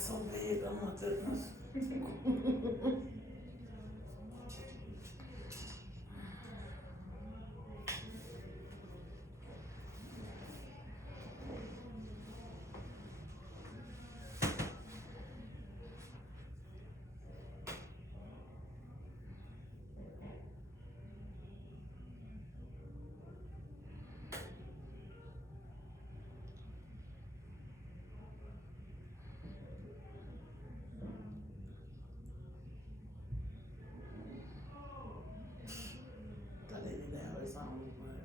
so big. Oh my goodness. That lady there is on the word.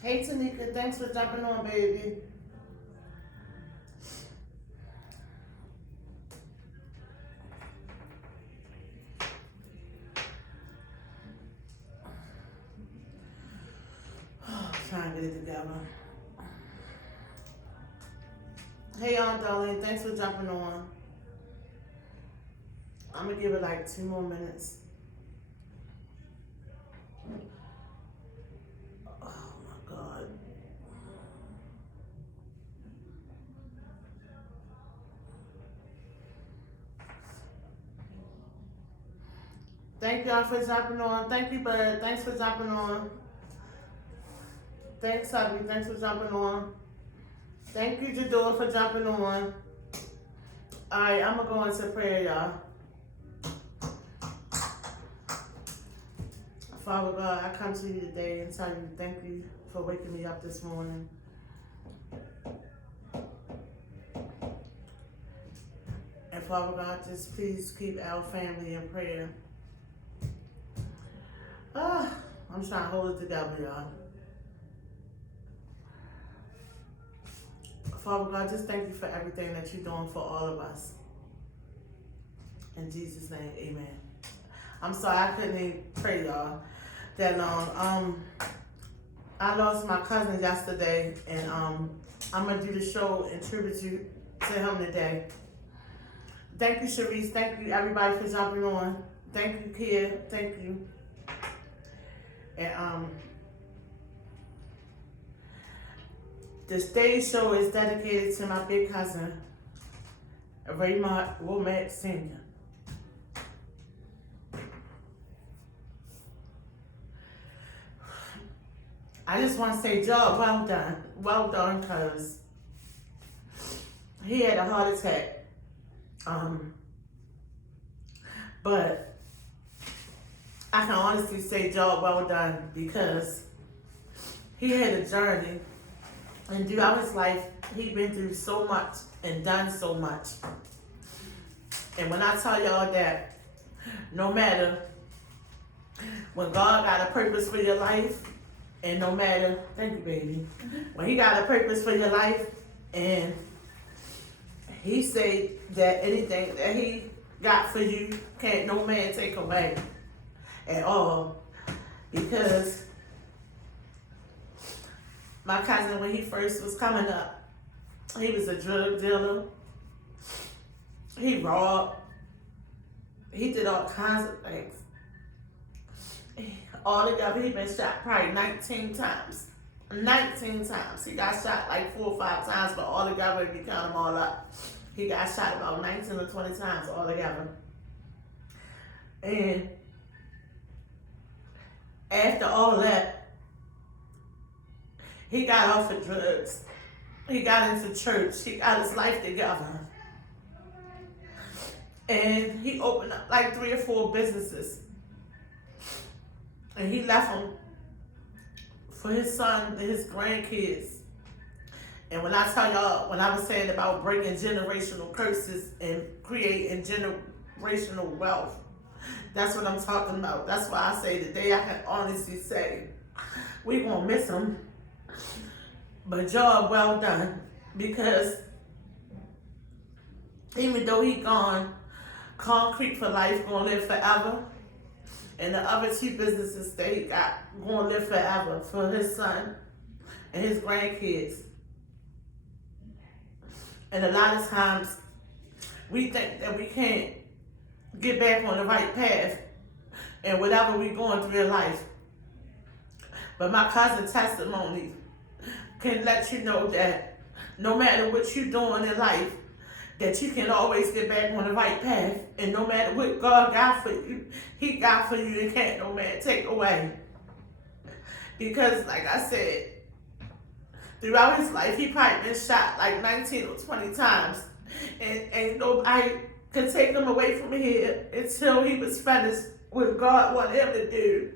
Hey Tanika, thanks for jumping on, baby. Trying to get it together. Hey y'all, darling, thanks for jumping on. I'm gonna give it like 2 more minutes. Oh my God. Thank y'all for jumping on. Thank you, Bird. Thanks for jumping on. Thanks, Hubby. Thanks for jumping on. Thank you, Jador, for jumping on. Alright, I'm gonna go into prayer, y'all. Father God, I come to you today and tell you thank you for waking me up this morning. And Father God, just please keep our family in prayer. I'm trying to hold it together, y'all. Father God, just thank you for everything that you're doing for all of us. In Jesus' name, amen. I'm sorry I couldn't even pray, y'all, that long. I lost my cousin yesterday, and I'm gonna do the show and tribute you to him today. Thank you, Sharice. Thank you, everybody, for jumping on. Thank you, Kia. Thank you. And the stage show is dedicated to my big cousin, Raymond Womack Sr. I just want to say, job well done, because he had a heart attack. But I can honestly say job well done, because he had a journey, and throughout his life, he been through so much and done so much. And when I tell y'all that no matter, when God got a purpose for your life, and no matter, thank you, baby, when he got a purpose for your life, and he said that anything that he got for you, can't no man take away at all. Because my cousin, when he first was coming up, he was a drug dealer. He robbed. He did all kinds of things. All together, he been shot probably 19 times. 19 times. He got shot like 4 or 5 times, but all together, if you count them all up, he got shot about 19 or 20 times all together. And after all that, he got off of drugs. He got into church. He got his life together. And he opened up like 3 or 4 businesses. And he left them for his son and his grandkids. And when I tell y'all, when I was saying about breaking generational curses and creating generational wealth, that's what I'm talking about. That's why I say today I can honestly say we gonna miss him, but job well done, because even though he gone, Concrete for Life gonna live forever. And the other two businesses that he got gonna live forever for his son and his grandkids. And a lot of times we think that we can't get back on the right path and whatever we're going through in life. But my cousin's testimony can let you know that no matter what you're doing in life, that you can always get back on the right path. And no matter what God got for you, he got for you and can't no man take away. Because like I said, throughout his life, he probably been shot like 19 or 20 times. And nobody could take him away from here until he was finished what God wanted him to do.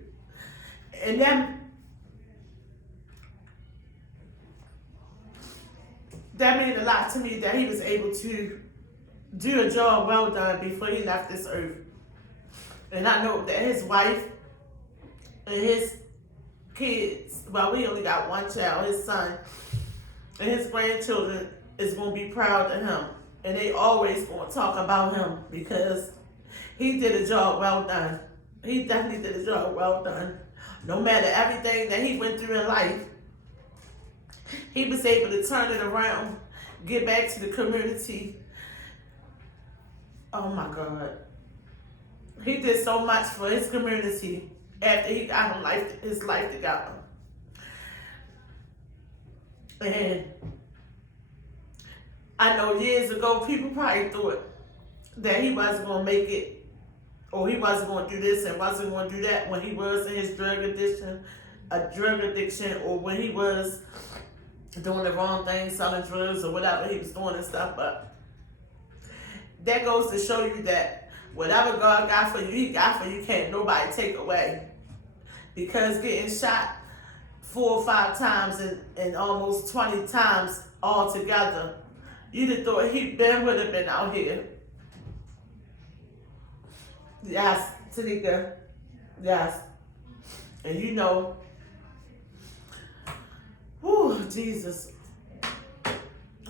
And that meant a lot to me that he was able to do a job well done before he left this earth. And I know that his wife and his kids, well, we only got one child, his son, and his grandchildren is going to be proud of him. And they always going to talk about him because he did a job well done. He definitely did a job well done. No matter everything that he went through in life, he was able to turn it around, get back to the community. Oh my God. He did so much for his community after he got his life together. And I know years ago, people probably thought that he wasn't going to make it, or he wasn't going to do this and wasn't going to do that when he was in his drug addiction, or when he was doing the wrong thing, selling drugs or whatever he was doing and stuff. But that goes to show you that whatever God got for you, he got for you, can't nobody take away. Because getting shot 4 or 5 times and almost 20 times altogether, you'd have thought he would have been out here. Yes, Tanika. Yes. And you know, whew, Jesus.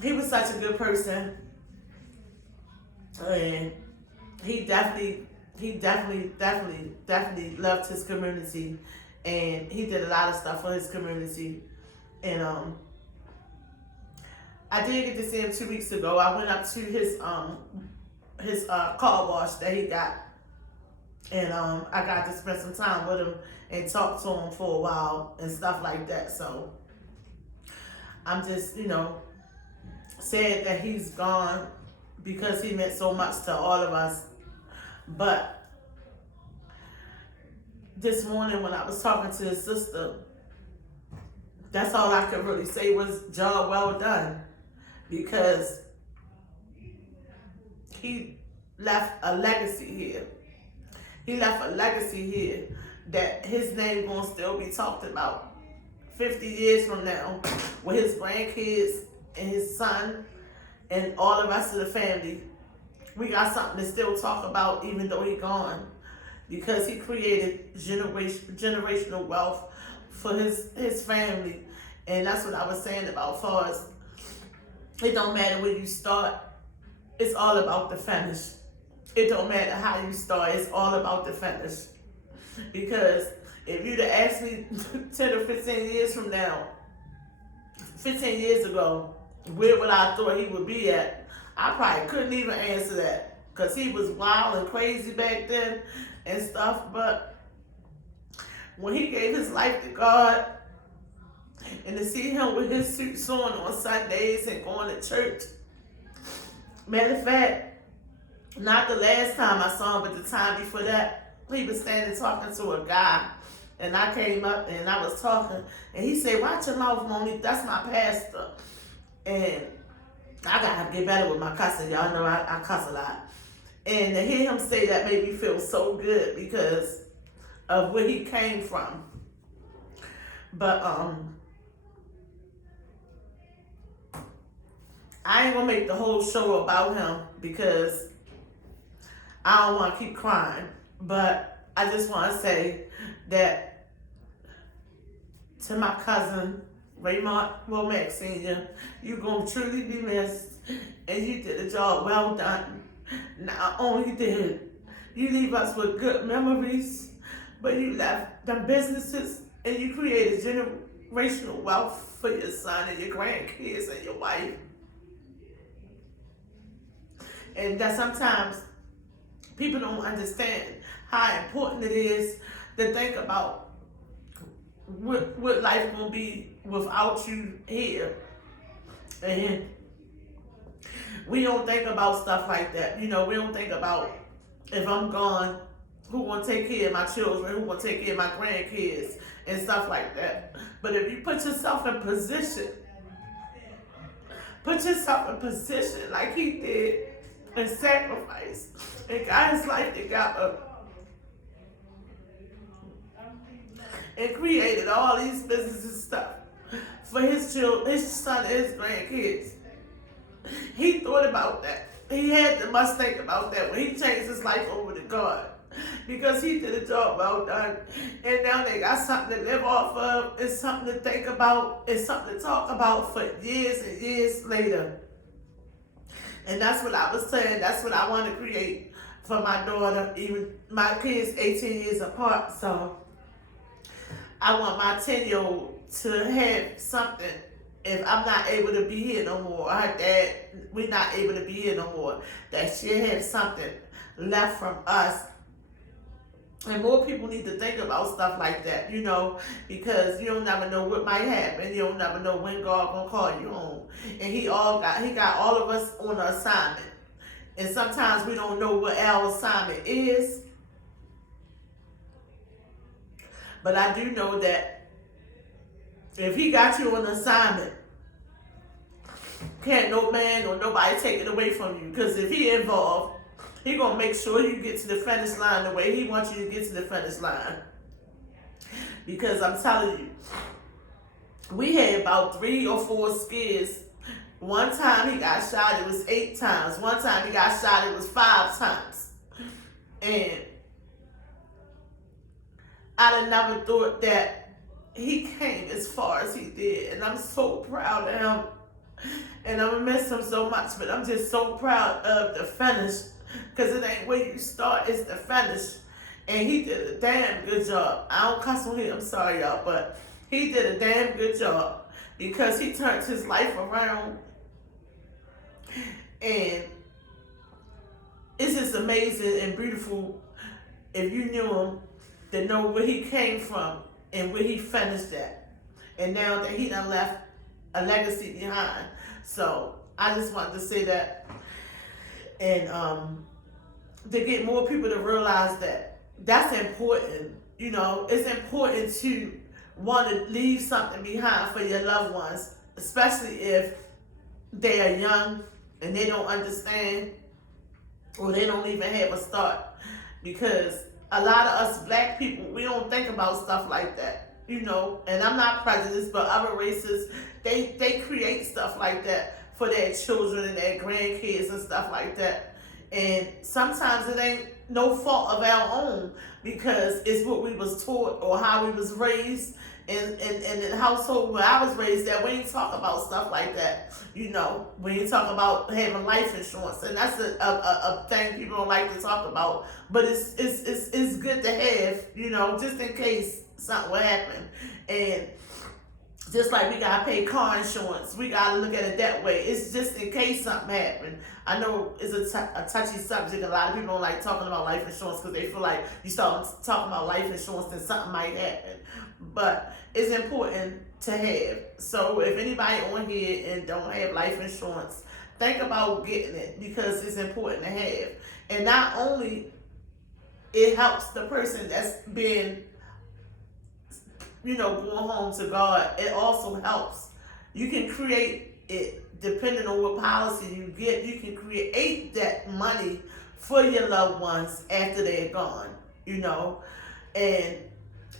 He was such a good person. And he definitely loved his community. And he did a lot of stuff for his community. And I did get to see him 2 weeks ago. I went up to his car wash that he got. And I got to spend some time with him and talk to him for a while and stuff like that. So I'm just, sad that he's gone because he meant so much to all of us. But this morning when I was talking to his sister, that's all I could really say was job well done. Because he left a legacy here. He left a legacy here that his name gonna still be talked about 50 years from now with his grandkids and his son and all the rest of the family. We got something to still talk about even though he's gone, because he created generational wealth for his family. And that's what I was saying about far as it don't matter where you start, it's all about the finish. It don't matter how you start, it's all about the finish. Because if you'd have asked me 10 or 15 years from now, 15 years ago, where would I thought he would be at, I probably couldn't even answer that. Because he was wild and crazy back then and stuff. But when he gave his life to God, and to see him with his suit on Sundays and going to church. Matter of fact, not the last time I saw him, but the time before that, he was standing talking to a guy. And I came up and I was talking. And he said, "Watch your mouth, Monique. That's my pastor." And I got to get better with my cussing. Y'all know I cuss a lot. And to hear him say that made me feel so good because of where he came from. But, I ain't gonna make the whole show about him because I don't want to keep crying. But I just want to say that to my cousin, Raymond Womack Sr., you're going to truly be missed. And you did a job well done. Not only did you leave us with good memories, but you left them businesses and you created generational wealth for your son and your grandkids and your wife. And that sometimes people don't understand how important it is to think about what life gonna be without you here. And we don't think about stuff like that. We don't think about if I'm gone, who gonna take care of my children, who gonna take care of my grandkids and stuff like that. But if you put yourself in position like he did and sacrifice and got his life together and created all these businesses and stuff for his children, his son, and his grandkids. He thought about that. He had to must think about that when he changed his life over to God. Because he did a job well done. And now they got something to live off of. It's something to think about. It's something to talk about for years and years later. And that's what I was saying. That's what I want to create for my daughter. Even my kids 18 years apart. So I want my 10-year-old to have something. If I'm not able to be here no more, her dad, we're not able to be here no more, that she'll have something left from us. And more people need to think about stuff like that, because you don't never know what might happen. You don't never know when God gonna call you home. And he got all of us on an assignment. And sometimes we don't know what our assignment is. But I do know that if he got you on assignment, can't no man or nobody take it away from you. Because if he involved, he gonna make sure you get to the finish line the way he wants you to get to the finish line. Because I'm telling you, we had about 3 or 4 scares. One time he got shot, it was 8 times. One time he got shot, it was 5 times. And I'd have never thought that he came as far as he did, and I'm so proud of him. And I'm gonna miss him so much, but I'm just so proud of the finish, because it ain't where you start, it's the finish. And he did a damn good job. I don't cuss on him, I'm sorry y'all, but he did a damn good job because he turned his life around. And it's just amazing and beautiful if you knew him to know where he came from and where he finished at. And now that he done left a legacy behind. So I just wanted to say that. And to get more people to realize that that's important. It's important to want to leave something behind for your loved ones, especially if they are young and they don't understand or they don't even have a start. Because a lot of us black people, we don't think about stuff like that, and I'm not prejudiced, but other races, they create stuff like that for their children and their grandkids and stuff like that. And sometimes it ain't no fault of our own, because it's what we was taught or how we was raised. And in the household where I was raised, that we ain't talk about stuff like that. We ain't talk about having life insurance, and that's a thing people don't like to talk about. But it's good to have, just in case something will happen. And just like we gotta pay car insurance, we gotta look at it that way. It's just in case something happened. I know it's a touchy subject. A lot of people don't like talking about life insurance because they feel like you start talking about life insurance, then something might happen. But it's important to have. So if anybody on here and don't have life insurance, think about getting it, because it's important to have. And not only it helps the person that's been, going home to God, it also helps. You can create it depending on what policy you get. You can create that money for your loved ones after they're gone, and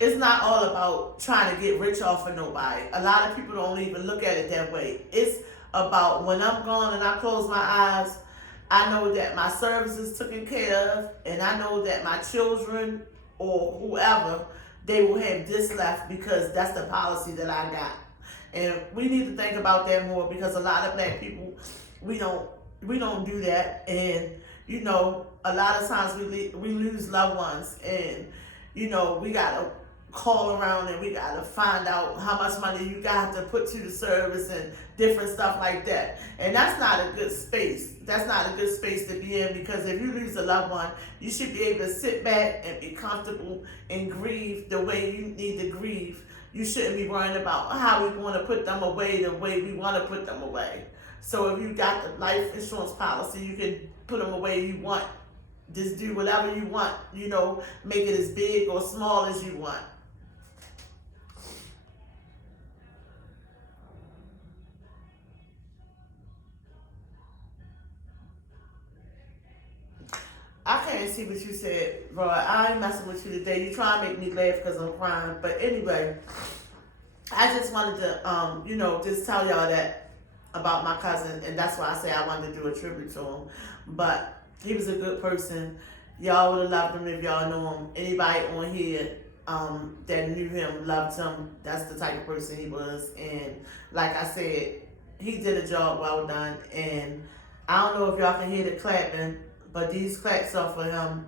it's not all about trying to get rich off of nobody. A lot of people don't even look at it that way. It's about when I'm gone and I close my eyes, I know that my service is taken care of, and I know that my children or whoever, they will have this left, because that's the policy that I got. And we need to think about that more, because a lot of black people, we don't do that. And a lot of times we lose loved ones, and we gotta call around and we gotta find out how much money you got to put to the service and different stuff like that. And that's not a good space. That's not a good space to be in, because if you lose a loved one, you should be able to sit back and be comfortable and grieve the way you need to grieve. You shouldn't be worrying about how we want to put them away the way we want to put them away. So if you got the life insurance policy, you can put them away you want. Just do whatever you want, make it as big or small as you want. I can't see what you said, bro. I ain't messing with you today. You trying to make me laugh because I'm crying. But anyway, I just wanted to, just tell y'all that about my cousin, and that's why I say I wanted to do a tribute to him. But he was a good person. Y'all would have loved him if y'all knew him. Anybody on here that knew him loved him. That's the type of person he was. And like I said, he did a job well done. And I don't know if y'all can hear the clapping, but these claps are for him.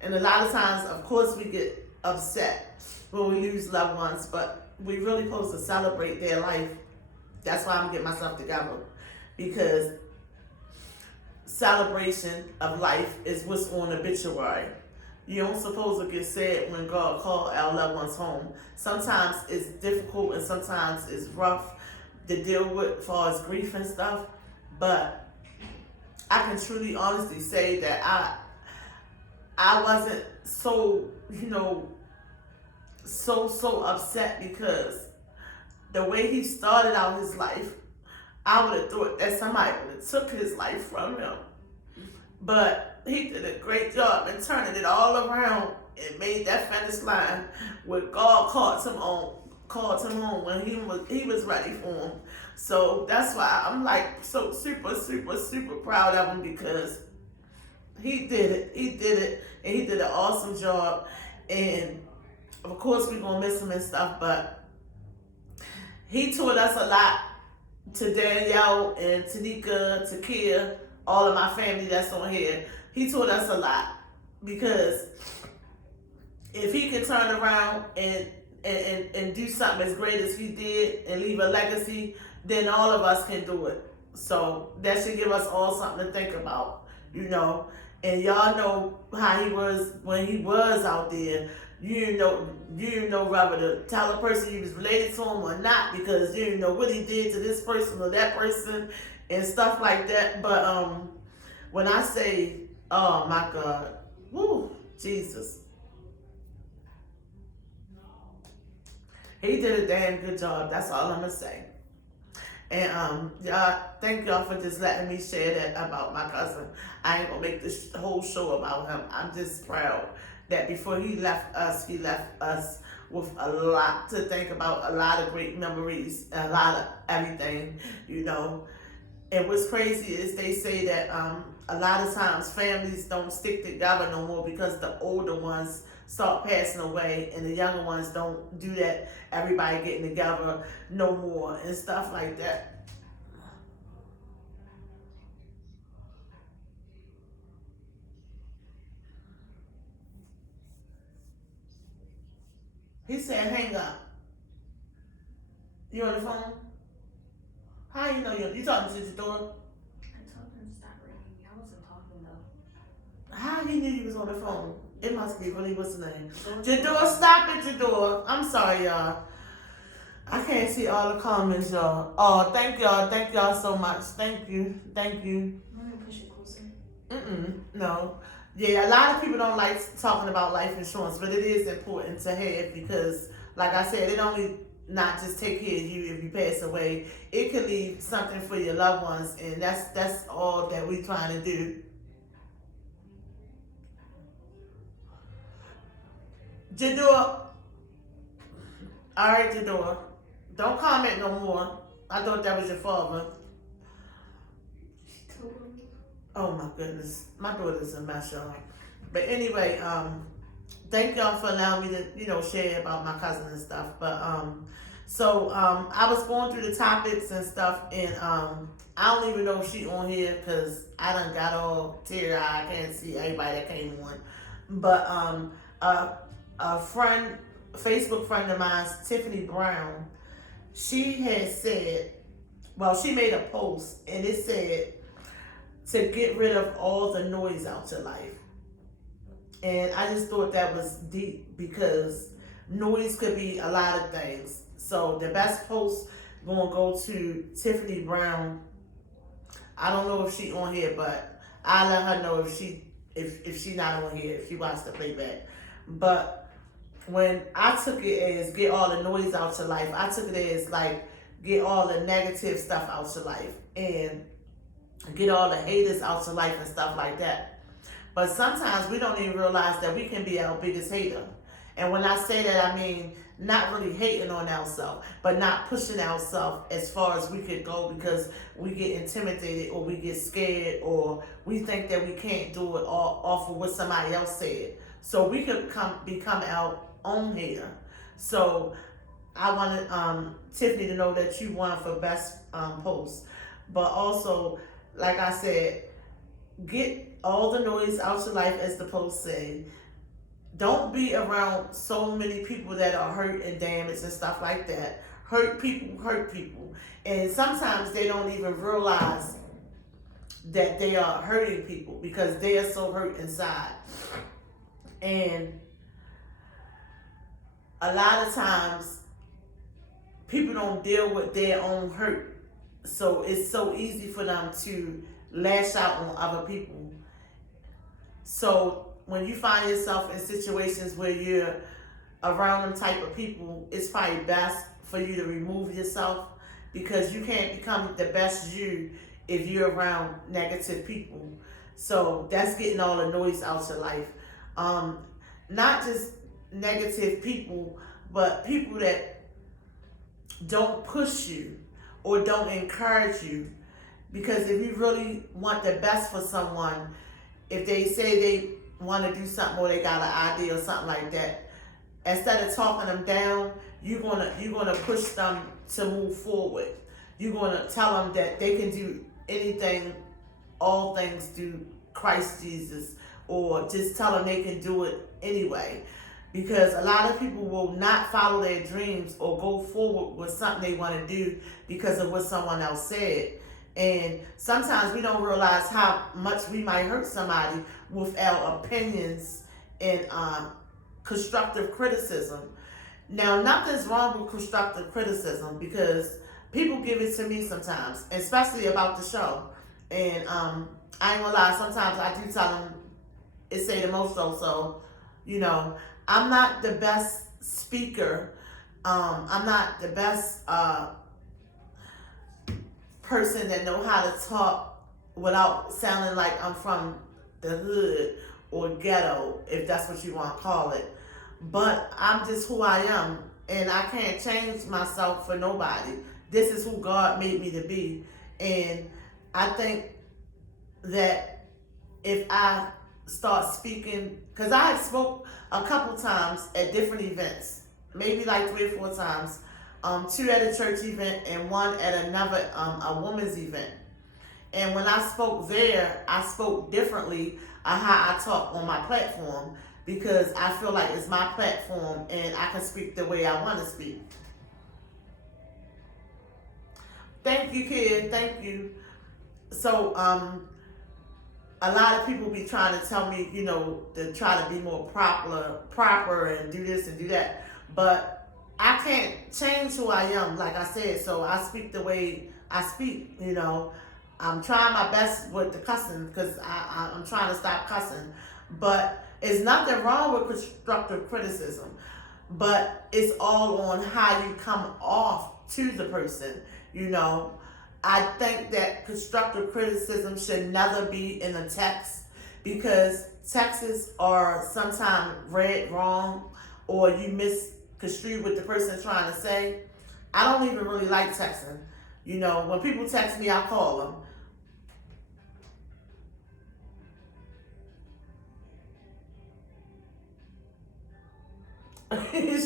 And a lot of times, of course, we get upset when we lose loved ones, but we really supposed to celebrate their life. That's why I'm getting myself together, because celebration of life is what's on the obituary. You don't supposed to get sad when God called our loved ones home. Sometimes it's difficult and sometimes it's rough to deal with as far as grief and stuff. But I can truly, honestly say that I wasn't so, so upset, because the way he started out his life, I would have thought that somebody would have took his life from him. But he did a great job in turning it all around and made that finish line where God called him home when he was ready for him. So that's why I'm like so super, super, super proud of him, because he did it, and he did an awesome job. And of course we're gonna miss him and stuff, but he taught us a lot. To Danielle and Tanika, Takia, all of my family that's on here, he taught us a lot, because if he could turn around and do something as great as he did and leave a legacy, then all of us can do it. So that should give us all something to think about, And y'all know how he was when he was out there. You didn't know whether to tell a person he was related to him or not, because you didn't know what he did to this person or that person and stuff like that. But when I say, oh my God, woo, Jesus. He did a damn good job. That's all I'm gonna say. And y'all, thank y'all for just letting me share that about my cousin. I ain't gonna make this whole show about him. I'm just proud that before he left us with a lot to think about, a lot of great memories, a lot of everything, And what's crazy is they say that a lot of times families don't stick together no more, because the older ones start passing away and the younger ones don't do that. Everybody getting together no more and stuff like that. He said, hang up. You on the phone? How you know you talking to the door? I told him to stop ringing. I wasn't talking though. How he knew you was on the phone? It must be really, what's the name? Jador, stop it, Jador. I'm sorry, y'all. I can't see all the comments, y'all. Oh, thank y'all so much. Thank you. Let me push it closer. No. Yeah, a lot of people don't like talking about life insurance, but it is important to have, because, like I said, it only not just take care of you if you pass away. It could leave something for your loved ones, and that's all that we're trying to do. Jador. All right, Jador. Don't comment no more. I thought that was your father. Oh my goodness, my daughter's a mess, y'all. But anyway, thank y'all for allowing me to, share about my cousin and stuff. But So I was going through the topics and stuff, and I don't even know if she on here because I done got all teary eyed. I can't see everybody that came on, but a friend, a Facebook friend of mine, Tiffany Brown, she had said, well, she made a post and it said to get rid of all the noise out your life. And I just thought that was deep because noise could be a lot of things. So the best post gonna go to Tiffany Brown. I don't know if she on here, but I'll let her know if she not on here, if she wants to play back. But when I took it as get all the noise out your life, I took it as like get all the negative stuff out your life and get all the haters out your life and stuff like that. But sometimes we don't even realize that we can be our biggest hater. And when I say that, I mean not really hating on ourselves, but not pushing ourselves as far as we could go because we get intimidated or we get scared or we think that we can't do it all off of what somebody else said. So we could become our own hater. So I wanted Tiffany to know that you won for best post. But also, like I said, get all the noise out your life, as the post say. Don't be around so many people that are hurt and damaged and stuff like that. Hurt people. And sometimes they don't even realize that they are hurting people because they are so hurt inside. And a lot of times, people don't deal with their own hurt. So it's so easy for them to lash out on other people. So when you find yourself in situations where you're around them type of people, it's probably best for you to remove yourself because you can't become the best you if you're around negative people. So that's getting all the noise out your life. Not just negative people, but people that don't push you or don't encourage you. Because if you really want the best for someone, if they say they want to do something or they got an idea or something like that, instead of talking them down, you're gonna push them to move forward. You're gonna tell them that they can do anything, all things through Christ Jesus, or just tell them they can do it anyway. Because a lot of people will not follow their dreams or go forward with something they want to do because of what someone else said. And sometimes we don't realize how much we might hurt somebody with our opinions and constructive criticism. Now, nothing's wrong with constructive criticism because people give it to me sometimes, especially about the show. And I ain't gonna lie, sometimes I do tell them it say the most so, you know, I'm not the best speaker. I'm not the best person that know how to talk without sounding like I'm from the hood or ghetto, if that's what you want to call it. But I'm just who I am, and I can't change myself for nobody. This is who God made me to be. And I think that if I start speaking, because I have spoke a couple times at different events, maybe like 3 or 4 times, 2 at a church event and 1 at another, a woman's event. And when I spoke there, I spoke differently on how I talk on my platform because I feel like it's my platform and I can speak the way I want to speak. Thank you, kid. Thank you. So, a lot of people be trying to tell me, you know, to try to be more proper and do this and do that. But I can't change who I am, like I said, so I speak the way I speak, you know. I'm trying my best with the cussing because I'm trying to stop cussing. But it's nothing wrong with constructive criticism. But it's all on how you come off to the person, you know. I think that constructive criticism should never be in a text because texts are sometimes read wrong or you misconstrue what the person trying to say. I don't even really like texting. You know, when people text me, I call them.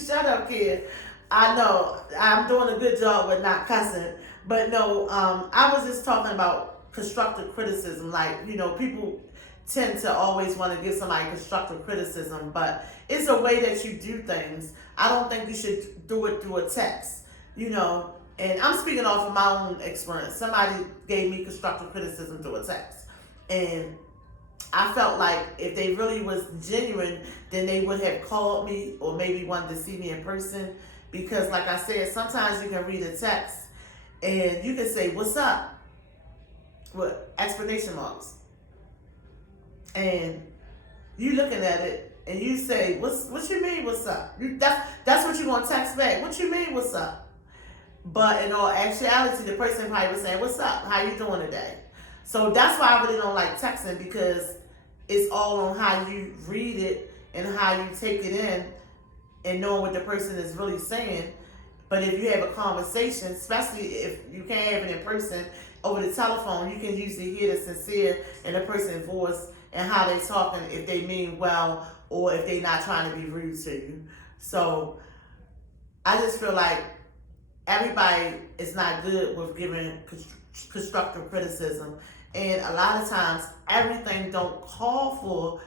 Shut up, kid. I know I'm doing a good job with not cussing, but no, I was just talking about constructive criticism. Like, people tend to always want to give somebody constructive criticism, but it's a way that you do things. I don't think you should do it through a text, and I'm speaking off of my own experience. Somebody gave me constructive criticism through a text, and I felt like if they really was genuine, then they would have called me or maybe wanted to see me in person. Because like I said, sometimes you can read a text and you can say, "What's up?" with exclamation marks. And you looking at it and you say, what you mean, what's up? That's what you want to text back. What you mean, what's up? But in all actuality, the person probably was saying, "What's up? How you doing today?" So that's why I really don't like texting, because it's all on how you read it and how you take it in and knowing what the person is really saying. But if you have a conversation, especially if you can't have it in person, over the telephone, you can usually hear the sincere in the person's voice and how they're talking, if they mean well or if they're not trying to be rude to you. So I just feel like everybody is not good with giving constructive criticism. And a lot of times, everything don't call for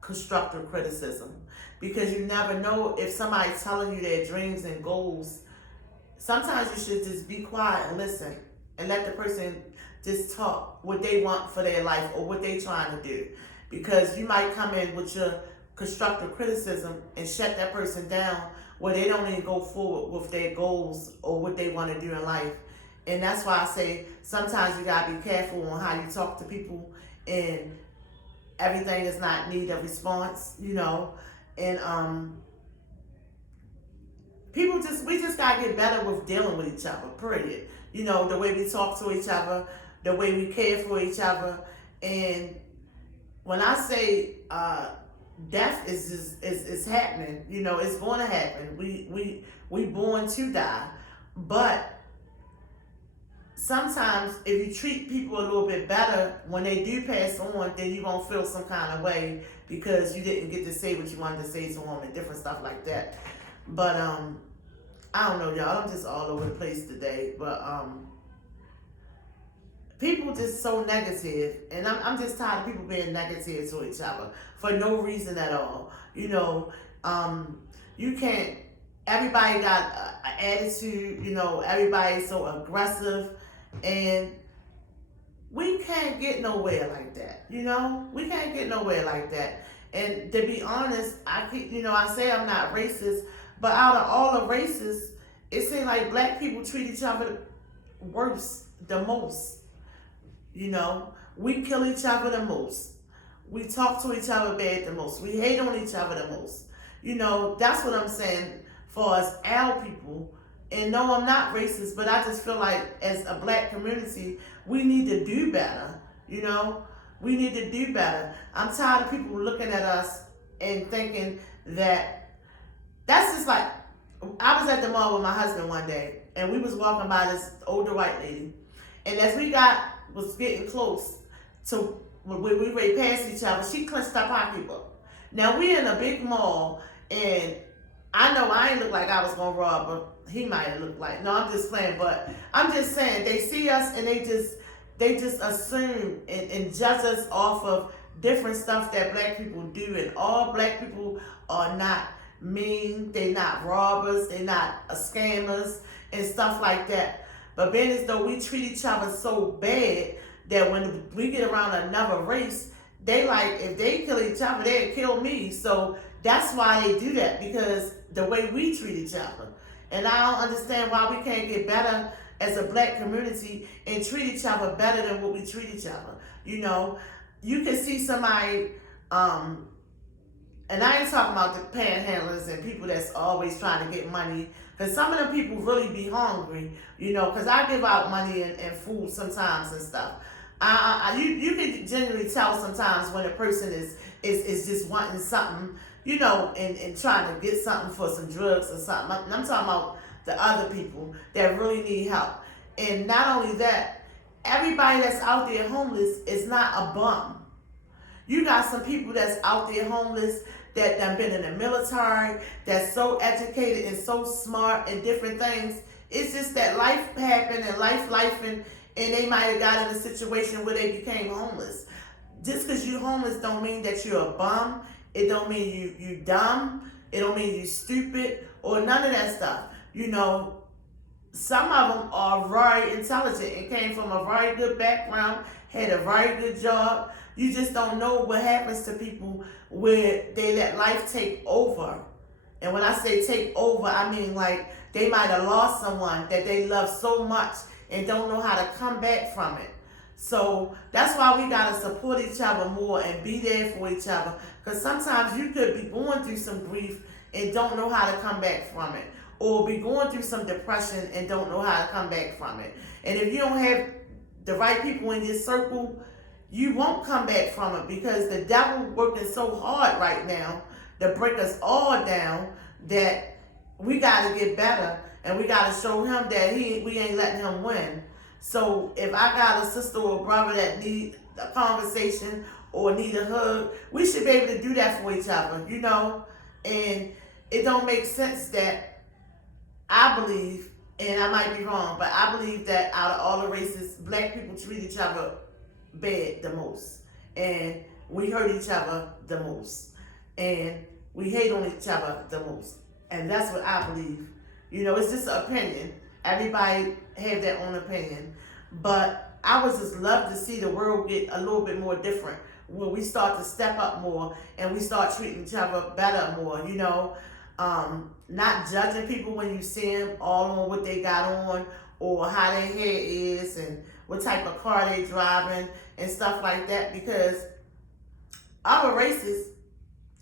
constructive criticism, because you never know if somebody's telling you their dreams and goals. Sometimes you should just be quiet and listen and let the person just talk what they want for their life or what they're trying to do. Because you might come in with your constructive criticism and shut that person down, where they don't even go forward with their goals or what they want to do in life. And that's why I say sometimes you gotta be careful on how you talk to people, and everything is not need a response, And we just gotta get better with dealing with each other, period. The way we talk to each other, the way we care for each other. And when I say death is happening, it's going to happen. We born to die, but sometimes if you treat people a little bit better when they do pass on, then you won't feel some kind of way because you didn't get to say what you wanted to say to them and different stuff like that. But I don't know, y'all. I'm just all over the place today. But people just so negative, and I'm just tired of people being negative to each other for no reason at all. You can't. Everybody got an attitude. Everybody's so aggressive, and we can't get nowhere like that. We can't get nowhere like that. And to be honest, I say I'm not racist, but out of all the races, it seems like black people treat each other worse the most. We kill each other the most. We talk to each other bad the most. We hate on each other the most. That's what I'm saying for us our people. And no, I'm not racist, but I just feel like as a black community, we need to do better. We need to do better. I'm tired of people looking at us and thinking that's just like, I was at the mall with my husband one day, and we was walking by this older white lady, and as we was getting close to when we ready past each other, she clenched her pocketbook. Now we in a big mall, and I know I ain't look like I was gonna rob her. He might have looked like. No, I'm just playing, but I'm just saying they see us and they just assume and judge us off of different stuff that black people do, and all black people are not mean, they not robbers, they not scammers and stuff like that. But being as though we treat each other so bad that when we get around another race, they like, if they kill each other, they'll kill me. So that's why they do that, because the way we treat each other. And I don't understand why we can't get better as a black community and treat each other better than what we treat each other. You can see somebody, and I ain't talking about the panhandlers and people that's always trying to get money, because some of them people really be hungry, because I give out money and food sometimes and stuff. You can genuinely tell sometimes when a person is just wanting something, and trying to get something for some drugs or something. I'm talking about the other people that really need help. And not only that, everybody that's out there homeless is not a bum. You got some people that's out there homeless that done been in the military, that's so educated and so smart and different things. It's just that life happened and and they might have got in a situation where they became homeless. Just because you're homeless don't mean that you're a bum. It don't mean you dumb. It don't mean you stupid or none of that stuff. You know, some of them are very intelligent and came from a very good background, had a very good job. You just don't know what happens to people where they let life take over. And when I say take over, I mean like they might have lost someone that they love so much and don't know how to come back from it. So that's why we gotta support each other more and be there for each other. Because sometimes you could be going through some grief and don't know how to come back from it. Or be going through some depression and don't know how to come back from it. And if you don't have the right people in your circle, you won't come back from it, because the devil working so hard right now to break us all down that we got to get better, and we got to show him that we ain't letting him win. So if I got a sister or a brother that need a conversation or need a hug, we should be able to do that for each other, you know. And it don't make sense that I believe, and I might be wrong, but I believe that out of all the races, black people treat each other bad the most, and we hurt each other the most, and we hate on each other the most. And that's what I believe. You know, it's just an opinion. Everybody have their own opinion. But I would just love to see the world get a little bit more different, where we start to step up more and we start treating each other better more, you know. Not judging people when you see them all on what they got on or how their hair is and what type of car they driving and stuff like that, because other races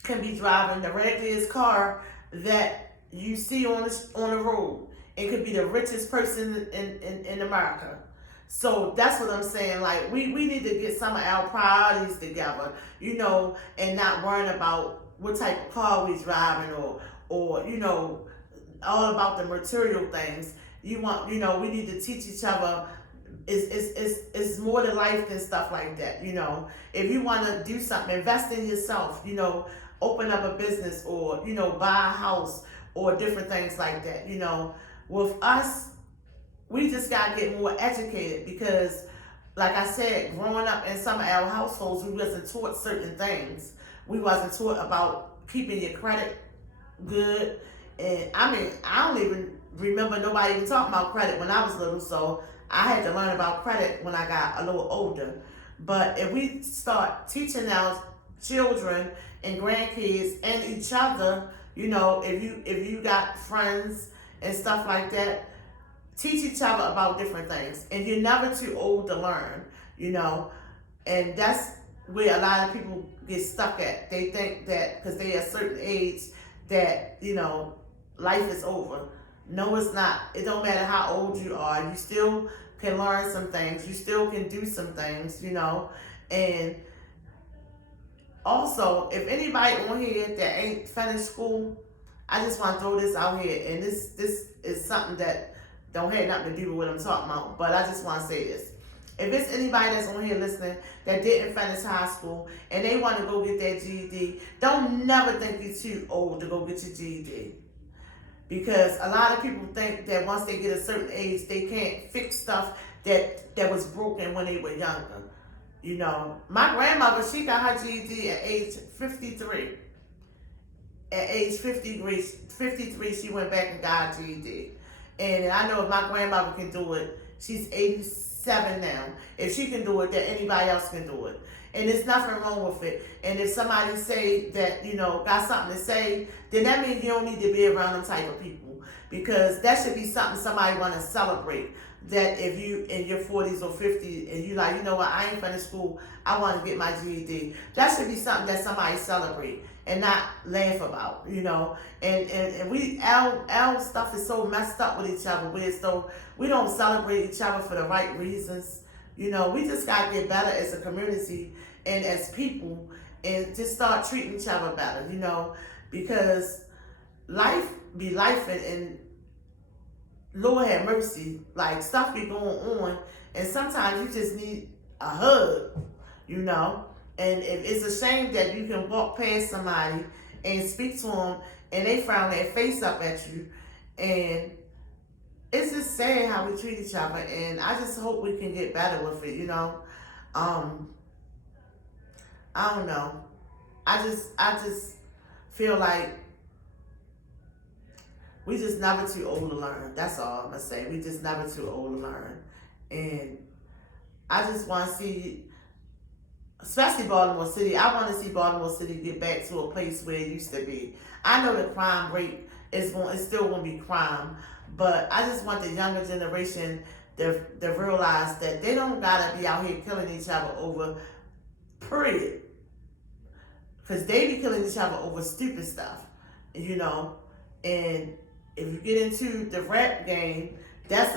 can be driving the regularest car that you see on the road. It could be the richest person in America. So that's what I'm saying. Like we need to get some of our priorities together, you know, and not worrying about what type of car we driving or you know, all about the material things. You know, we need to teach each other. It's more to life than stuff like that, you know. If you want to do something, invest in yourself, you know, open up a business or, you know, buy a house or different things like that, you know. With us, we just got to get more educated, because, like I said, growing up in some of our households, we wasn't taught certain things. We wasn't taught about keeping your credit good. And I mean, I don't even remember nobody even talking about credit when I was little, so I had to learn about credit when I got a little older. But if we start teaching our children and grandkids and each other, you know, if you got friends and stuff like that, teach each other about different things. And you're never too old to learn, you know. And that's where a lot of people get stuck at. They think that because they're a certain age that, you know, life is over. No, it's not. It don't matter how old you are. You still can learn some things. You still can do some things, you know. And also, if anybody on here that ain't finished school, I just want to throw this out here. And this is something that don't have nothing to do with what I'm talking about. But I just want to say this. If it's anybody that's on here listening that didn't finish high school and they want to go get their GED, don't never think you're too old to go get your GED. Because a lot of people think that once they get a certain age, they can't fix stuff that was broken when they were younger. You know, my grandmother, she got her GED at age 53. At age 53, she went back and got her GED. And I know if my grandmother can do it, she's 87 now. If she can do it, then anybody else can do it. And there's nothing wrong with it. And if somebody say that, you know, got something to say, then that means you don't need to be around them type of people. Because that should be something somebody want to celebrate. That if you in your 40s or 50s and you like, you know what, I ain't finished school, I want to get my GED. That should be something that somebody celebrate and not laugh about, you know. And we, our stuff is so messed up with each other. We don't celebrate each other for the right reasons. You know, we just got to get better as a community and as people and just start treating each other better, you know, because life be life and Lord have mercy, like stuff be going on and sometimes you just need a hug, you know. And if it's a shame that you can walk past somebody and speak to them, and they frown their face up at you, and it's just sad how we treat each other, and I just hope we can get better with it, you know. I don't know. I just feel like we just never too old to learn. That's all I'm gonna say. We just never too old to learn, and I just want to see, especially Baltimore City. I want to see Baltimore City get back to a place where it used to be. I know the crime rate it's still going to be crime, but I just want the younger generation to realize that they don't gotta be out here killing each other over, period. Because they be killing each other over stupid stuff, you know. And if you get into the rap game, that's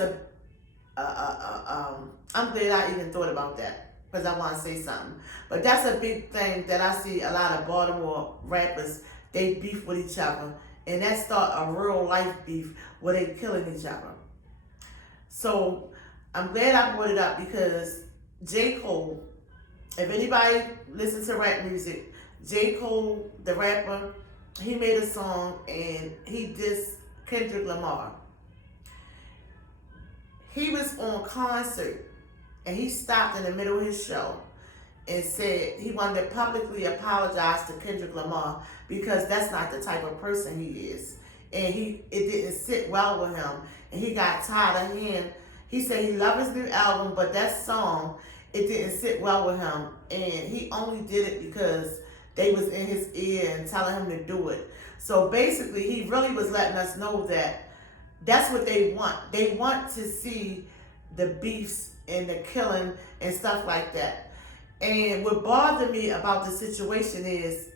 I'm glad I even thought about that, because I want to say something. But that's a big thing that I see a lot of Baltimore rappers, they beef with each other. And that start a real life beef where they killing each other. So I'm glad I brought it up, because J. Cole, if anybody listens to rap music, J. Cole, the rapper, he made a song and he dissed Kendrick Lamar. He was on concert and he stopped in the middle of his show and said he wanted to publicly apologize to Kendrick Lamar, because that's not the type of person he is. And it didn't sit well with him, and he got tired of hearing. He said he loved his new album, but that song, it didn't sit well with him, and he only did it because they was in his ear and telling him to do it. So basically, he really was letting us know that that's what they want. They want to see the beefs and the killing and stuff like that. And what bothered me about the situation is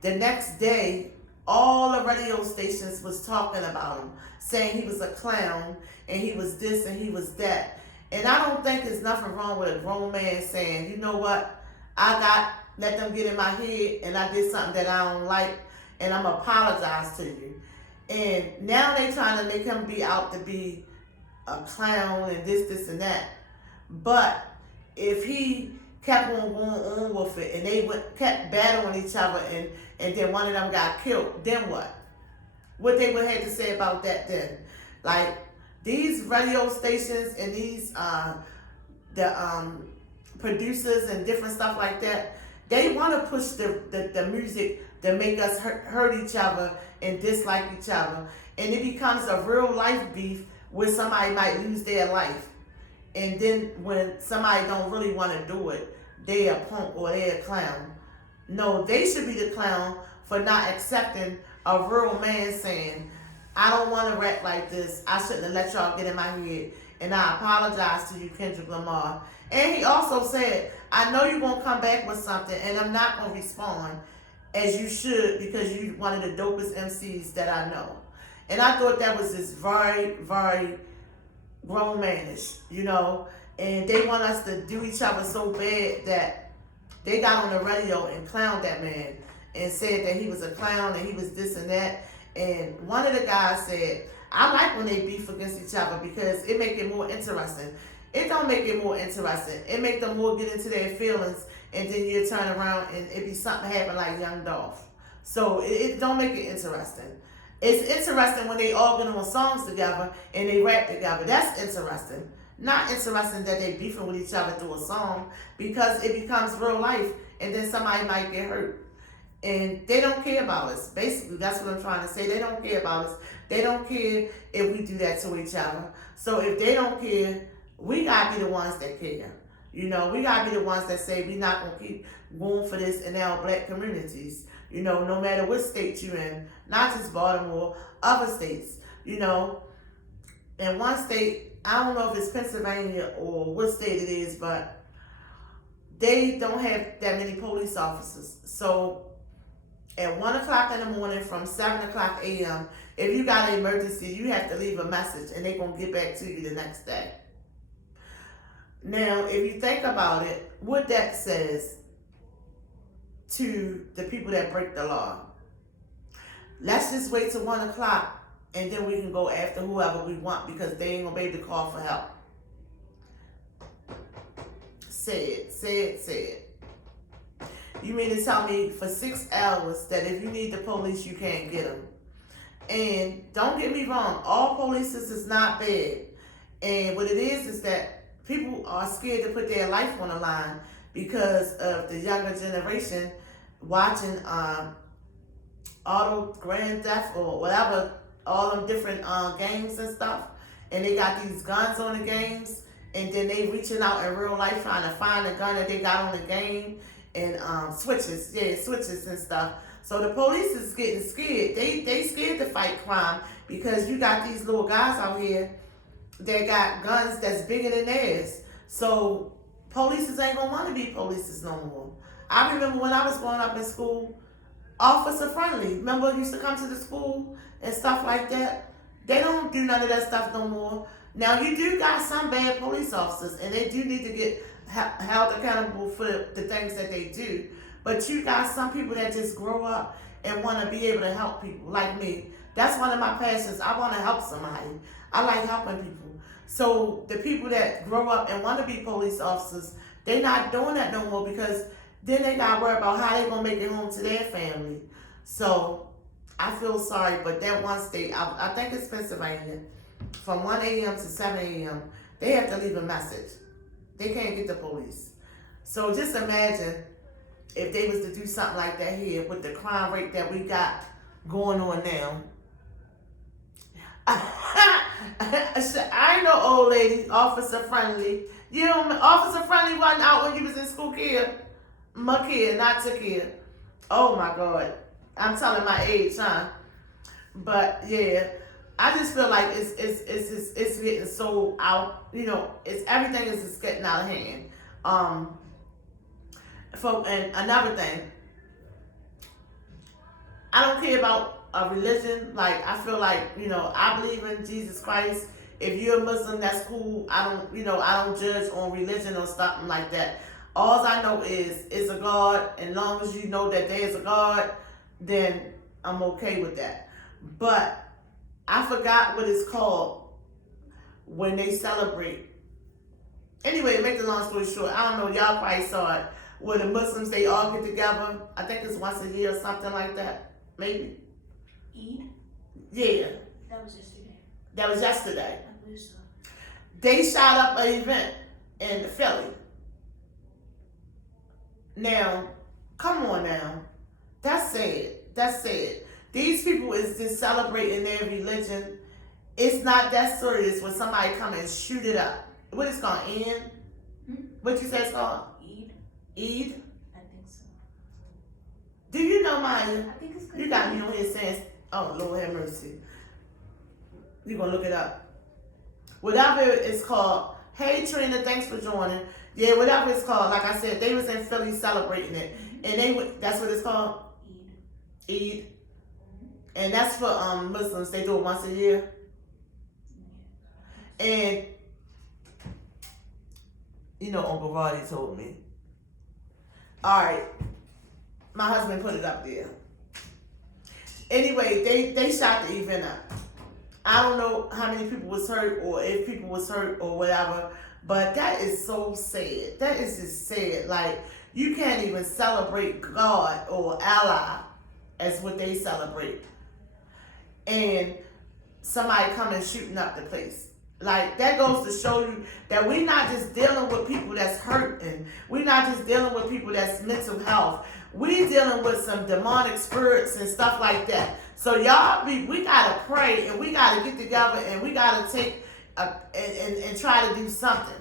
the next day, all the radio stations was talking about him, saying he was a clown and he was this and he was that. And I don't think there's nothing wrong with a grown man saying, you know what, let them get in my head and I did something that I don't like and I'm apologize to you. And now they trying to make him be out to be a clown and this and that. But if he kept on going on with it and they kept battling each other and then one of them got killed, then what? What they would have to say about that then? Like, these radio stations and these producers and different stuff like that, they want to push the music to make us hurt each other and dislike each other. And it becomes a real life beef where somebody might lose their life. And then when somebody don't really want to do it, they a punk or they a clown. No, they should be the clown for not accepting a real man saying, I don't want to rap like this. I shouldn't have let y'all get in my head. And I apologize to you, Kendrick Lamar. And he also said, I know you're going to come back with something and I'm not going to respond as you should, because you're one of the dopest MCs that I know. And I thought that was just very, very grown manish, you know. And they want us to do each other so bad that they got on the radio and clowned that man and said that he was a clown and he was this and that. And one of the guys said, I like when they beef against each other because it make it more interesting. It don't make it more interesting. It make them more get into their feelings, and then you turn around and it be something happen like Young Dolph. So it don't make it interesting. It's interesting when they all get on songs together and they rap together. That's interesting. Not interesting that they beefing with each other through a song, because it becomes real life and then somebody might get hurt. And they don't care about us. Basically, that's what I'm trying to say. They don't care about us. They don't care if we do that to each other. So if they don't care, we got to be the ones that care. You know, we got to be the ones that say we're not going to keep going for this in our black communities. You know, no matter what state you're in, not just Baltimore, other states, you know. In one state, I don't know if it's Pennsylvania or what state it is, but they don't have that many police officers. So at 1 o'clock in the morning from 7 o'clock a.m., if you got an emergency, you have to leave a message and they're going to get back to you the next day. Now, if you think about it, what that says to the people that break the law, let's just wait till 1 o'clock and then we can go after whoever we want, because they ain't going to be able to call for help. Say it. You mean to tell me for 6 hours that if you need the police, you can't get them? And don't get me wrong, all police is not bad. And what it is that people are scared to put their life on the line because of the younger generation watching auto grand theft or whatever, all them different games and stuff. And they got these guns on the games, and then they reaching out in real life trying to find the gun that they got on the game, and switches and stuff. So the police is getting scared. They scared to fight crime because you got these little guys out here that got guns that's bigger than theirs. So police ain't gonna want to be police no more. I remember when I was growing up in school, officer friendly. Remember, used to come to the school and stuff like that. They don't do none of that stuff no more. Now you do got some bad police officers, and they do need to get held accountable for the things that they do. But you got some people that just grow up and want to be able to help people, like me. That's one of my passions. I want to help somebody. I like helping people. So the people that grow up and want to be police officers, they not doing that no more because then they got to worry about how they going to make it home to their family. So I feel sorry, but that one state, I think it's Pennsylvania, from 1 a.m. to 7 a.m., they have to leave a message. They can't get the police. So just imagine if they was to do something like that here with the crime rate that we got going on now. I ain't no old lady, officer friendly. You know, officer friendly wasn't out when you was in school, kid. My kid, not your kid. Oh my God. I'm telling my age, huh? But yeah, I just feel like it's getting so out, you know, everything is just getting out of hand. And another thing, I don't care about a religion. Like, I feel like, you know, I believe in Jesus Christ. If you're a Muslim, that's cool. I don't judge on religion or something like that. All I know is a God, and as long as you know that there is a God, then I'm okay with that. But I forgot what it's called when they celebrate. Anyway, to make the long story short, I don't know, y'all probably saw it, where the Muslims, they all get together. I think it's once a year or something like that. Maybe. Eid? Yeah. That was yesterday. That was yesterday. I believe so. They shot up an event in Philly. Now, come on now. That's sad. That's sad. These people is just celebrating their religion. It's not that serious when somebody come and shoot it up. What is it called? What you say it's called? Eid? Eid? I think so. Do you know, Maya? I think it's good. You got me on here saying, oh, Lord have mercy. You're going to look it up. Whatever it's called. Hey, Trina, thanks for joining. Yeah, whatever it's called. Like I said, they was in Philly celebrating it. And that's what it's called? Eid. Eid. And that's for Muslims. They do it once a year. And, you know, Uncle Roddy told me. All right. My husband put it up there. Anyway, they shot the event up. I don't know how many people was hurt or if people was hurt or whatever, but that is so sad. That is just sad. Like, you can't even celebrate God or Allah as what they celebrate. And somebody coming shooting up the place. Like, that goes to show you that we're not just dealing with people that's hurting. We're not just dealing with people that's mental health. We're dealing with some demonic spirits and stuff like that. So y'all, we gotta pray and we gotta get together and we gotta take and try to do something.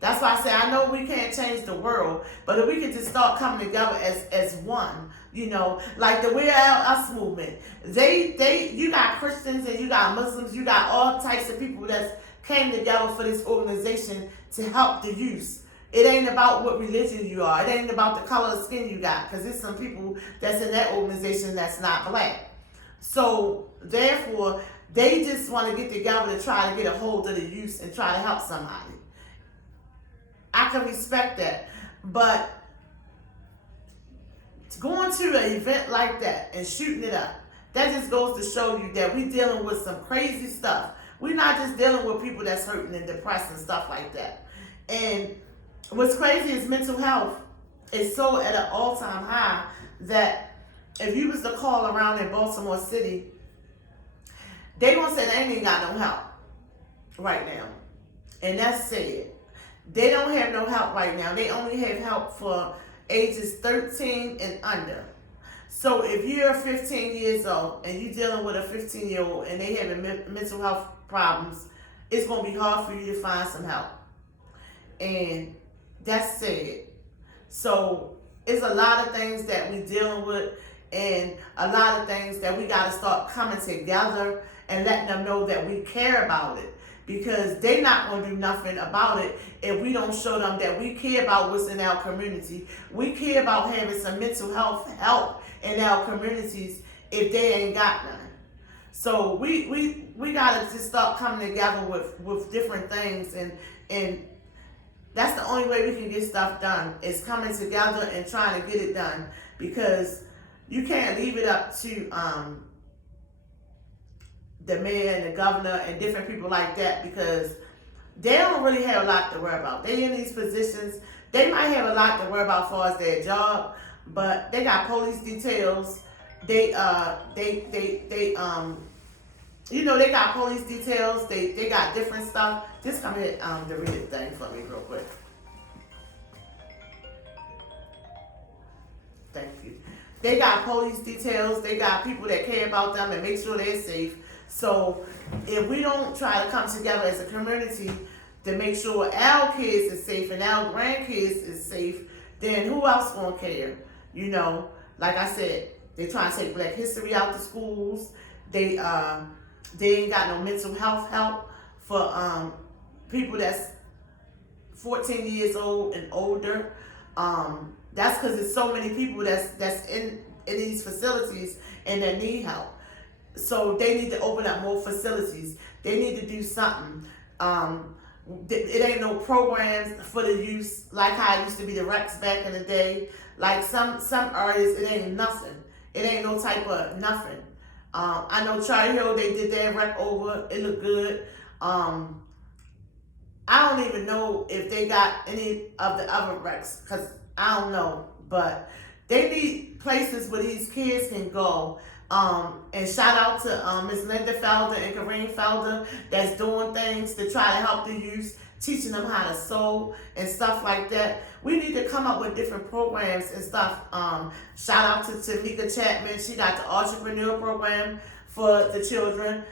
That's why I say I know we can't change the world, but if we could just start coming together as one, you know, like the We're Us movement. You got Christians and you got Muslims, you got all types of people that came together for this organization to help the youth. It ain't about what religion you are. It ain't about the color of skin you got, because there's some people that's in that organization that's not black. So therefore, they just want to get together to try to get a hold of the youth and try to help somebody. I can respect that, but going to an event like that and shooting it up, that just goes to show you that we're dealing with some crazy stuff. We're not just dealing with people that's hurting and depressed and stuff like that. And what's crazy is mental health. is so at an all-time high that if you was to call around in Baltimore City, they gonna say they ain't even got no help right now. And that's it. They don't have no help right now. They only have help for ages 13 and under. So if you're 15 years old and you're dealing with a 15-year-old and they having mental health problems, it's going to be hard for you to find some help. And that's sad. So it's a lot of things that we dealing with, and a lot of things that we got to start coming together and letting them know that we care about it, because they not going to do nothing about it if we don't show them that we care about what's in our community. We care about having some mental health help in our communities if they ain't got none. So we got to just start coming together with different things, and that's the only way we can get stuff done, is coming together and trying to get it done, because you can't leave it up to the mayor and the governor and different people like that, because they don't really have a lot to worry about. They in these positions, they might have a lot to worry about as far as their job, but they got police details. They got police details. They got different stuff. Just come here to read the thing for me real quick. Thank you. They got police details. They got people that care about them and make sure they're safe. So if we don't try to come together as a community to make sure our kids is safe and our grandkids is safe, then who else gonna care? You know, like I said, they trying to take Black history out the schools. They ain't got no mental health help for people that's 14 years old and older. That's because there's so many people that's in these facilities and that need help. So they need to open up more facilities. They need to do something. It ain't no programs for the youth like how it used to be the Rex back in the day. Like some areas, it ain't nothing. It ain't no type of nothing. I know Charlie Hill, they did their rec over. It looked good. I don't even know if they got any of the other recs, because I don't know. But they need places where these kids can go. And shout out to Ms. Linda Felder and Kareem Felder that's doing things to try to help the youth, teaching them how to sew and stuff like that. We need to come up with different programs and stuff. Shout out to Tamika Chapman. She got the entrepreneur program for the children.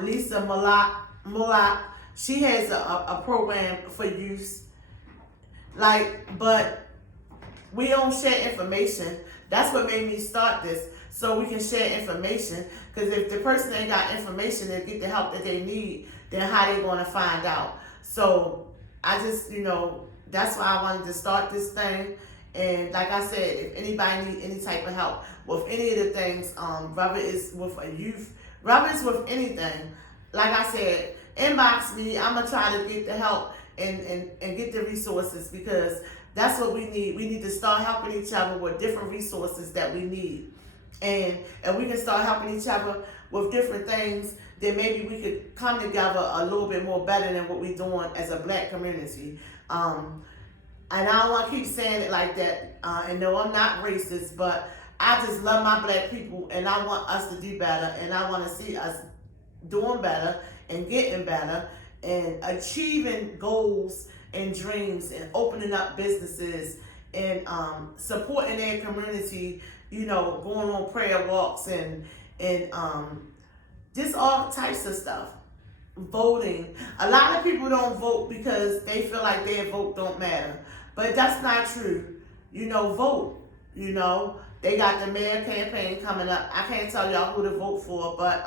Lisa Mulak, she has a program for youth. But we don't share information. That's what made me start this, so we can share information. Because if the person ain't got information to get the help that they need, then how they gonna find out? So I just, that's why I wanted to start this thing. And like I said, if anybody need any type of help with any of the things, whether it's with a youth, whether it's with anything, like I said, inbox me. I'm gonna try to get the help and get the resources, because that's what we need. We need to start helping each other with different resources that we need. And if we can start helping each other with different things, then maybe we could come together a little bit more better than what we're doing as a Black community. And I don't want to keep saying it like that. And no, I'm not racist, but I just love my Black people, and I want us to do better, and I want to see us doing better and getting better and achieving goals and dreams and opening up businesses and supporting their community, going on prayer walks and just all types of stuff. Voting. A lot of people don't vote because they feel like their vote don't matter. But that's not true. Vote. They got the mayor campaign coming up. I can't tell y'all who to vote for, but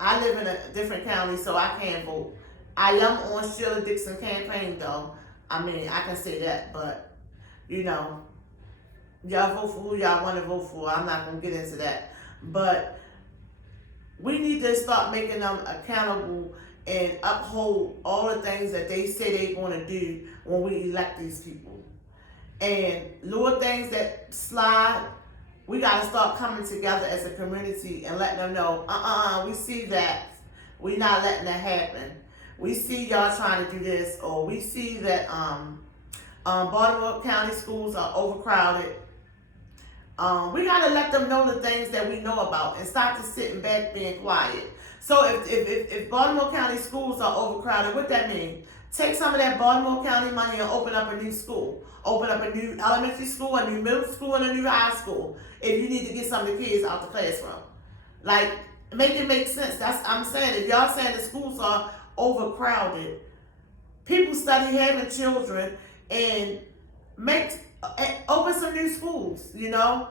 I live in a different county, so I can't vote. I am on Sheila Dixon campaign, though. I mean, I can say that, but, y'all vote for who y'all want to vote for. I'm not going to get into that. But we need to start making them accountable and uphold all the things that they say they're going to do when we elect these people. And little things that slide, we got to start coming together as a community and letting them know, we see that. We're not letting that happen. We see y'all trying to do this, or we see that Baltimore County schools are overcrowded. We gotta let them know the things that we know about and stop just sitting back being quiet. So if Baltimore County schools are overcrowded, what that mean? Take some of that Baltimore County money and open up a new school. Open up a new elementary school, a new middle school, and a new high school. If you need to get some of the kids out the classroom. Like, make it make sense. I'm saying, if y'all saying the schools are overcrowded, people study having children and open some new schools, you know?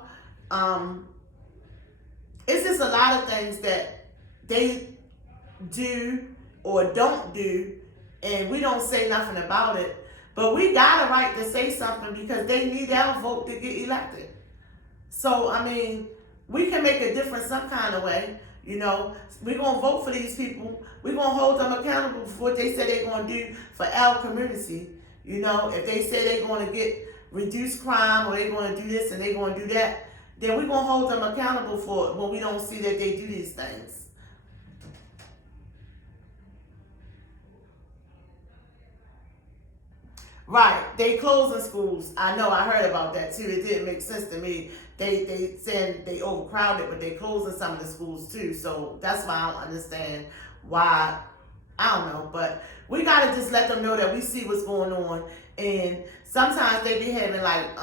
It's just a lot of things that they do or don't do, and we don't say nothing about it. But we got a right to say something because they need our vote to get elected. So, I mean, we can make a difference some kind of way. You know, we're going to vote for these people. We're going to hold them accountable for what they say they're going to do for our community. You know, if they say they're going to get reduced crime or they're going to do this and they're going to do that, then we're going to hold them accountable for it when we don't see that they do these things. Right, they closing schools. I know, I heard about that too. It didn't make sense to me. They said they overcrowded, but they closing some of the schools too. So that's why I don't understand why. I don't know, but we gotta just let them know that we see what's going on. And sometimes they be having like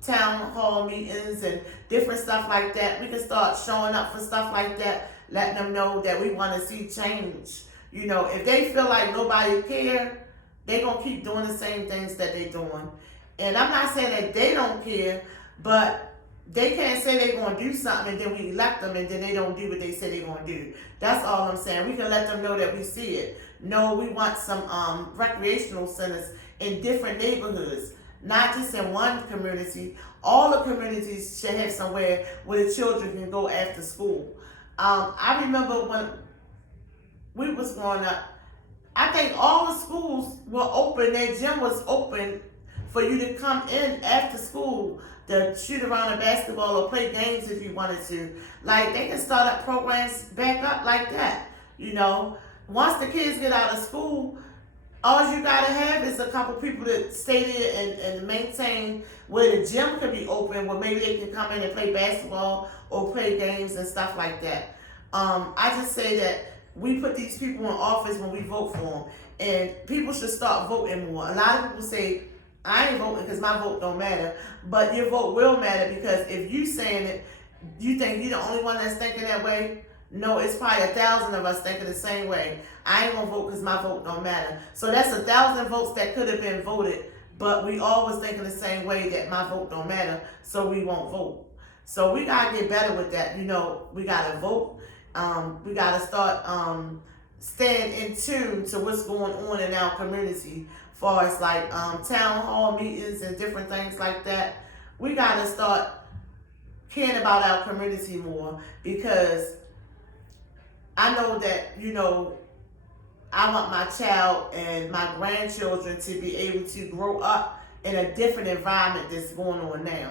town hall meetings and different stuff like that. We can start showing up for stuff like that, letting them know that we want to see change. You know, if they feel like nobody care, they gonna keep doing the same things that they doing. And I'm not saying that they don't care, but they can't say they're gonna do something and then we elect them and then they don't do what they say they're gonna do. That's all I'm saying. We can let them know that we see it. No, we want some recreational centers in different neighborhoods, not just in one community. All the communities should have somewhere where the children can go after school. I remember when we was growing up, I think all the schools were open. Their gym was open for you to come in after school to shoot around a basketball or play games if you wanted to. Like, they can start up programs back up like that. You know, once the kids get out of school, all you gotta have is a couple people that stay there and maintain where the gym could be open, where maybe they can come in and play basketball or play games and stuff like that. I just say that we put these people in office when we vote for them, and people should start voting more. A lot of people say, I ain't voting because my vote don't matter, but your vote will matter, because if you saying it, you think you're the only one that's thinking that way? No, it's probably 1,000 of us thinking the same way. I ain't gonna vote because my vote don't matter. So that's 1,000 votes that could have been voted, but we always thinking the same way, that my vote don't matter, so we won't vote. So we gotta get better with that. You know, we gotta vote. We gotta start staying in tune to what's going on in our community, far as like town hall meetings and different things like that. We gotta start caring about our community more, because I know that, you know, I want my child and my grandchildren to be able to grow up in a different environment that's going on now.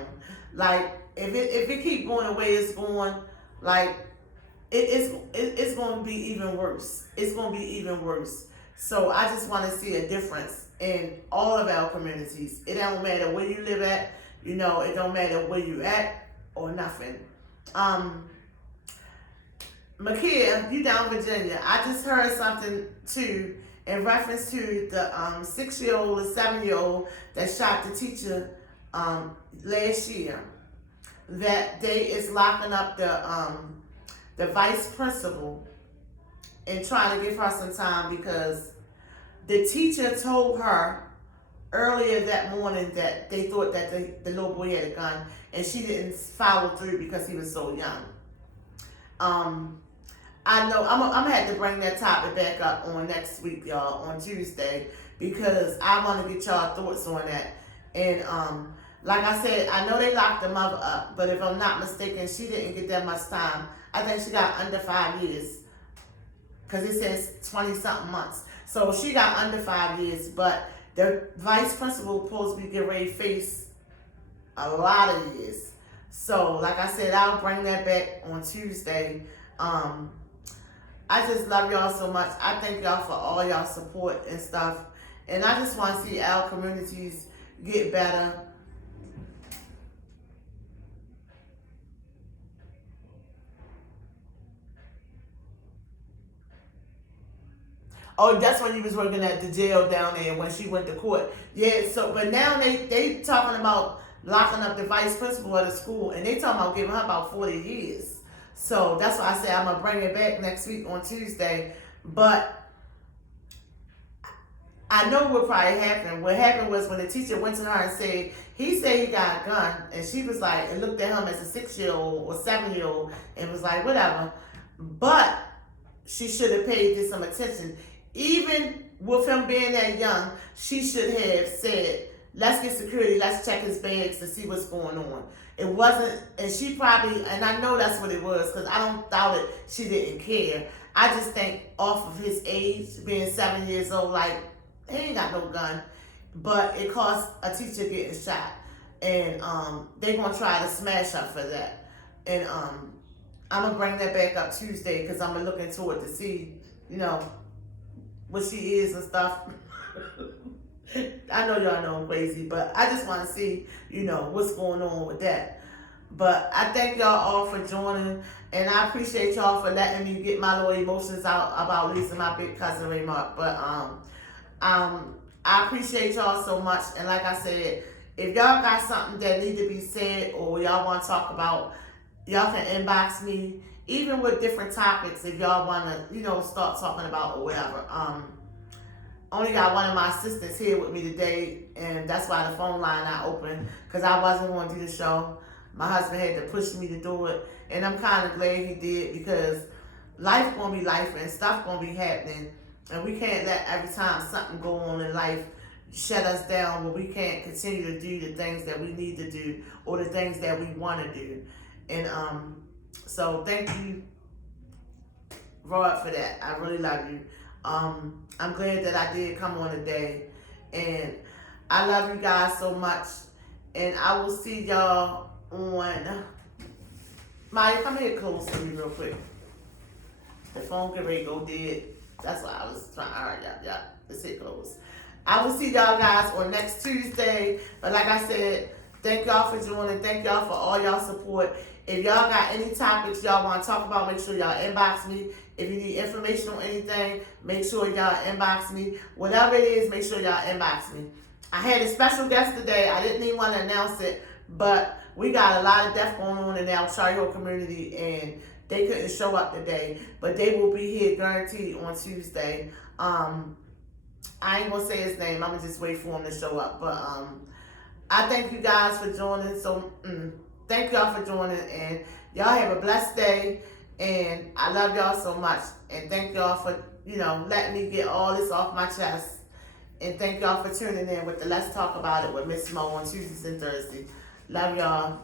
Like, if it keep going the way it's going, like, it's going to be even worse. It's going to be even worse. So I just want to see a difference in all of our communities. It don't matter where you live at, you know, it don't matter where you at or nothing. Makia, you down Virginia. I just heard something too in reference to the 6-year-old or 7-year-old that shot the teacher last year. That they is locking up the vice principal and trying to give her some time, because the teacher told her earlier that morning that they thought that the little boy had a gun, and she didn't follow through because he was so young. I know I'm gonna have to bring that topic back up on next week, y'all, on Tuesday, because I want to get y'all thoughts on that. And like I said, I know they locked the mother up, but if I'm not mistaken, she didn't get that much time. I think she got under 5 years, because it says 20-something months. So she got under 5 years, but the vice principal supposed to be getting ready to face a lot of years. So, like I said, I'll bring that back on Tuesday. I just love y'all so much. I thank y'all for all y'all support and stuff. And I just want to see our communities get better. Oh, that's when you was working at the jail down there when she went to court. Yeah, so but now they talking about locking up the vice principal of the school, and they talking about giving her about 40 years. So that's why I say I'm gonna bring it back next week on Tuesday. But I know what probably happened. What happened was when the teacher went to her and said, he said he got a gun, and she was like, and looked at him as a 6-year-old or 7-year-old, and was like, whatever. But she should have paid this some attention. Even with him being that young, she should have said, let's get security, let's check his bags to see what's going on. It wasn't, and she probably, and I know that's what it was, because I don't doubt it, she didn't care. I just think off of his age, being 7 years old, like, he ain't got no gun, but it cost a teacher getting shot, and they gonna try to smash her for that. And I'm gonna bring that back up Tuesday because I'm gonna look into it to see, what she is and stuff. I know y'all know I'm crazy, but I just want to see, what's going on with that. But I thank y'all all for joining, and I appreciate y'all for letting me get my little emotions out about losing my big cousin Raymart. But I appreciate y'all so much, and like I said, if y'all got something that need to be said or y'all want to talk about, y'all can inbox me, even with different topics if y'all want to, start talking about or whatever. Only got one of my assistants here with me today, and that's why the phone line not open, because I wasn't going to do the show. My husband had to push me to do it, and I'm kind of glad he did, because life going to be life and stuff going to be happening, and we can't let every time something go on in life shut us down where we can't continue to do the things that we need to do or the things that we want to do. And so thank you, Rod, for that. I really love you. I'm glad that I did come on today, and I love you guys so much, and I will see y'all on, Maya, come here close to me real quick. The phone can ready go dead. That's why I was trying. All right, y'all. Let's hit close. I will see y'all guys on next Tuesday. But like I said, thank y'all for joining. Thank y'all for all y'all support. If y'all got any topics y'all want to talk about, make sure y'all inbox me. If you need information on anything, make sure y'all inbox me. Whatever it is, make sure y'all inbox me. I had a special guest today. I didn't even want to announce it, but we got a lot of death going on in the Cherry Hill community, and they couldn't show up today, but they will be here guaranteed on Tuesday. I ain't gonna say his name. I'm gonna just wait for him to show up. But I thank you guys for joining. So thank y'all for joining, and y'all have a blessed day. And I love y'all so much. And thank y'all for letting me get all this off my chest. And thank y'all for tuning in with the Let's Talk About It with Miss Mo on Tuesdays and Thursdays. Love y'all.